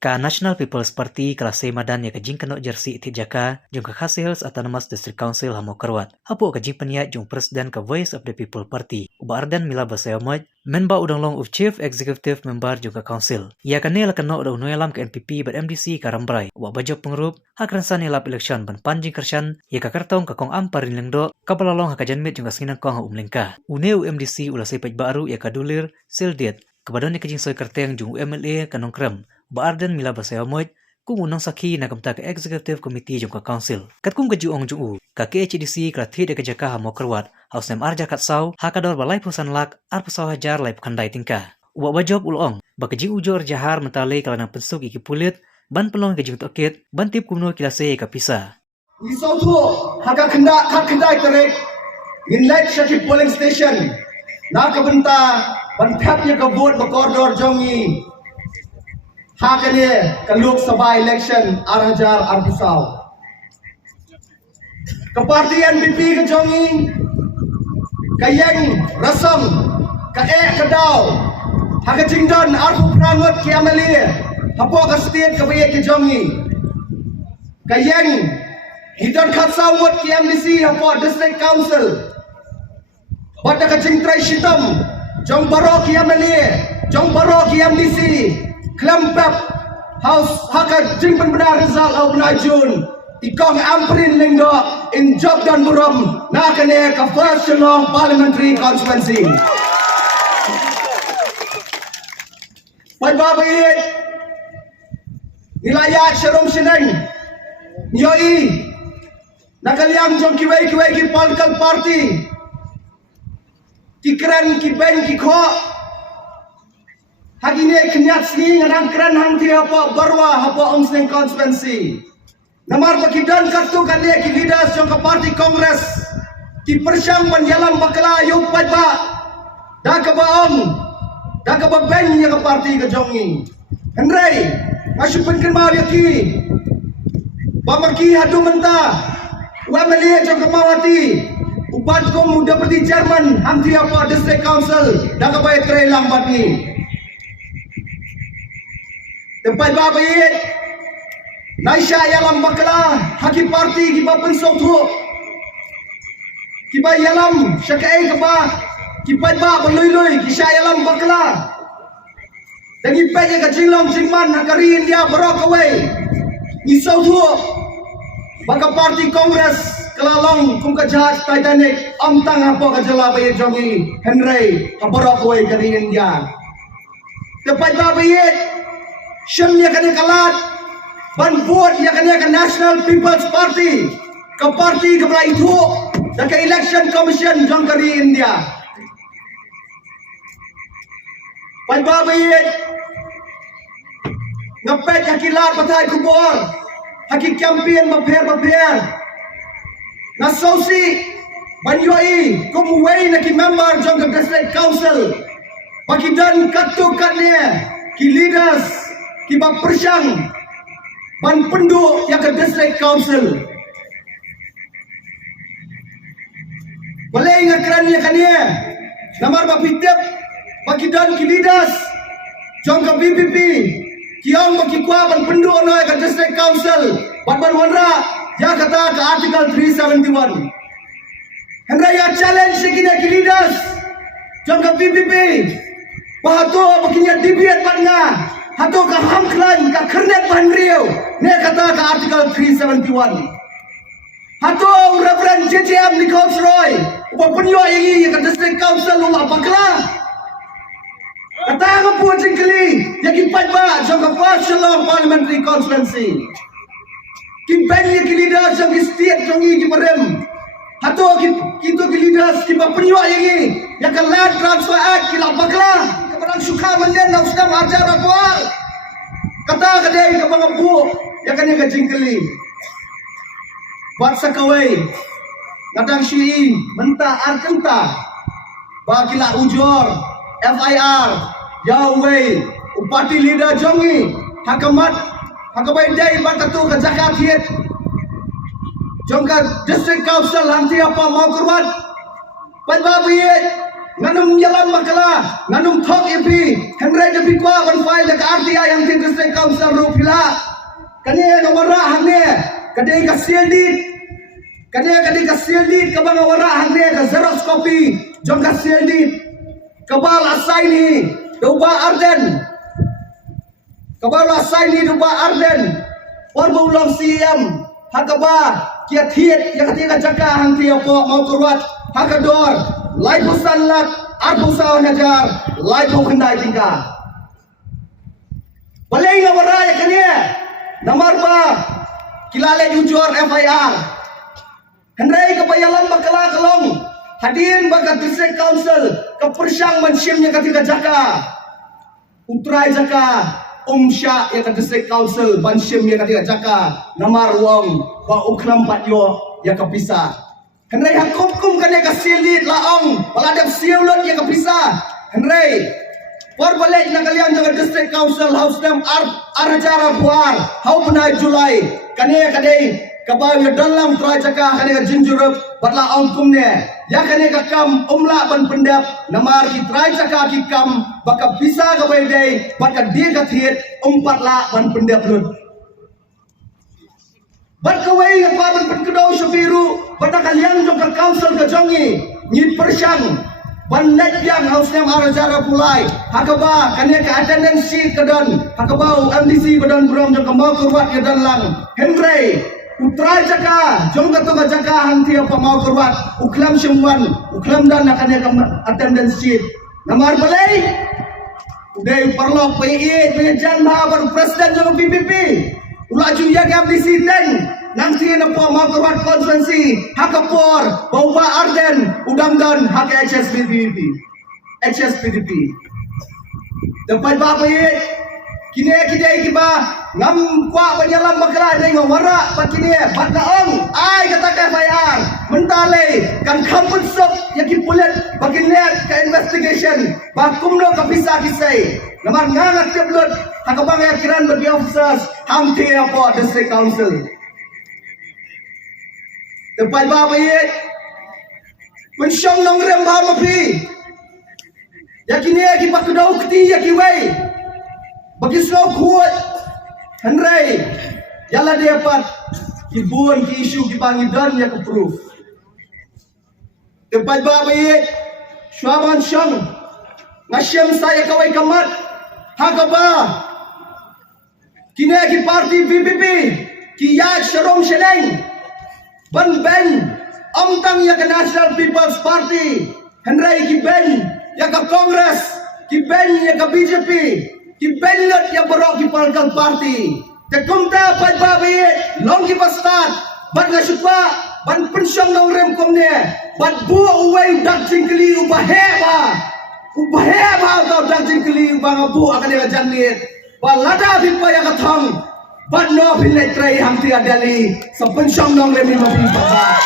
Ka National People's Party kelas madan ya kajing kenok jersey iti jaka jung ka Khasi Hills Autonomous District Council hamo kerwat. Hapo kajing peniat jung Presiden ka Voice of the People Party. Uba Ardan Mila Basayamaj, member udang long of Chief Executive Member jung ka Council. Ia kanela kenok da unoyalam ka NPP ban MDC ka Rambrai. Uba bajok pengrup hakransan ilap election ban panjing kersyan ya ka kartong ka kong amparin lengdo kapalalong hakajanmit jung ka sinang kong ha umlengka. Uneu MDC ulasay paj baru ya ka dulir sildiet. Kebadan ni kajing soy kerteng jung MLA kanong krem. Baardan Mila Basayamoj kung unang sakhi na kamta ka Executive Committee jung ka Council. Kat kung kajuong jung u, ka KHDC krathi de kajaka hamo kerwat, haus nem arja katsau, hakador balai pusan lak, arpusaw hajar lai pukandai tingka. Uwa bajob ulong, bakajing ujor jahar mentali kalanang pensuk iki pulit, ban pelong kajing tokit, ban tip kumno kilase ka pisa. Isau tu haka kendai terek in light syakib polling station na kabenta ban phapnya ka vote ba koridor jongi hakane ka Lok Sabha election arhajar arpusaw ka parti NPP ka jongi ka yang rasam ka daw haka jingdon arpu prangot ki amalia hapo ka state ka baye ki jongi ka yang hidon khatsau mot ki MDC hapo district council bata ka jingtrai shitam jong baro ki amalia jong baro ki MDC Klampap House haka jing benar result au Jun ikong amprin lingdo in job dan buram na kane ka first long parliamentary constituency. Pai baba ye wilayah Syarom Seneng nyoi nakaliang jong kiwai ki political party ki keren ki ben ki kho Hagi ni kenyat sini ngadang keren hang ti apa barwa apa Omseng constituency. Namar pakidan kartu kan dia ki leaders jong ka parti kongres ki persyang ban jalan bakla yu pai ba. Da ka ba da ka ba ben ya ka parti ka jongi. Henry masupun kan mau ki. Pamaki hadu menta. Wa melia jong ka mawati. Upat ko muda perti chairman hang ti apa district council da ka ba tre lambat ni. Tempat baba ye Naisha yalam bakla haki parti ki ba pensok tu ki ba yalam syakai ke ba ki ba belui-lui ki sya yalam bakla dan ki pa ka jinglong jingman hakari India barok away isau tu baka parti kongres kelalong kum ka jahaz Titanic amtang apa ka jela ba ye jongi Henry ka barok away kari India tempat baba ye Shem ya kane kalat ban vote ya kane ka National People's Party ka parti ka bala itu da ka election commission jong kari India pai baba ye ngapet hakilat patai kubor haki campaign maper na sosi ban yoi kum wei na ki member jong ka district council pakidan katu katne ki leaders kiba persyang ban penduk yang ke district council boleh ingat kerana kan dia namar bapitip bagi dan ki leaders jong ke BPP kiong bagi kuah ban penduk no ke district council ban wanra ya kata ke article 371 hendra ya challenge segini ki leaders jong ke BPP bahato baginya debate batnya Hato ka hamklan ka kernet banriu ne kata ka article 371 Hato Reverend JJM Nichols Roy upa punyo yang ka district council upa bakla kata ka po jingkali yakin padba jong ka first long parliamentary constituency kimpen ki leaders jong ki state jong ki parem Hato kita ki leaders ki punyo yang ka land transfer act ki la bakla Parang suka menden na usdam ajar akwal. Kata kadai ke mga buo, ya kanya ka jingkali. Buat sakaway, ngadang syii, menta arkenta. Bakila ujor, FIR, Yahweh, upati leader jongi, hakamat, hakabay day bakatu ka zakat hit. Jongka district council hanti apa mau kurwan. Pai babiyet, nganum yalam makala, nganum thok ipi, henry de pikwa ban file de RTI yang ti district council ru pila. Kani no wara hangne, kadai ka sieldit. Kani ka sieldit ka bang wara hangne ka xerox copy, jong ka sieldit. Kabal asaini, doba arden. Kabal asaini doba arden. Warbo ulang CM, hakaba kia thiet ya katika jaka hang tia po mau kurwat hakador laipu sanlat arpu saw hajar laipu kendai tingka balai na waraya kania namar ba kilale jujur FIR hendrai kepayalan bakala kalong hadin baga district council kepersyang mensyimnya katika jaka utrai jaka Sya ya ka district council bansyim ya katika jaka namar wong wa ukram patyo ya kapisa henry hakum kan ya kasilit laong paladap siulot ya kapisa henry por balik na kalian jaga district council house dam arjara buar hau penai Julai kane kadai kabaw ya dalam trai jaka kane ka jinjurup batla ong kumne ya kane ka kam umla ban pendap namar ki trai jaka ki kam baka bisa ka baydai baka dia ka thiet patla ban pendap lut bat kawai apa ban pendau syafiru bata kalian jong ka council ka jongi ni persyang ban net yang house name arjara pulai hakaba kane ka attendance sheet kadon hakaba MDC badan brom jong ka mau kurwat ya dan lang henry utrai jaka jong ka to ka jaka hanti apa mau kurwat uklam syemwan uklam dan nakane ka attendance sheet namar balai udai perlo PE penjan bahabar presiden jong PPP ulaju ya ke MDC ten nanti na po mau kurwat konferensi hakapor bauba arden udamdan hak HSPDP dapat ba kini kiba ngam kwa banyalam bakla dai ngawara pakini bakaong ai kata ka FIR mentale kan kampun sok yaki pulet bakin lihat ka investigation bakumno ka bisa kisai namar ngangat teblot hakabang yakiran bagi officers hamti apa district council tepat ba bayet pensyong nong rem ba mapi yakini yaki pakudau kti yaki wei bagi slow kuat henry yala dia dapat kibun ki isu ki pangidan ya ke proof tempat ba bayet swaban syang ngasyam saya kawai kamat hakaba kini ki parti PPP ki yaj sharong sheleng ban ben omtang ya ke National People's Party henry ki ben ya ke Congress ki ben ya ke BJP ki benlot ya borok ki political party tekumta pat babi long ki pastat ban ngasupa ban pensyong nong rem komne ban bu uway dak jingkli ubaheba tau dak jingkli ubang bu akan ya janlit ban lada bi pa ya kathong ban no bin trai hamti adali sa pensyong nong rem ni mabi baba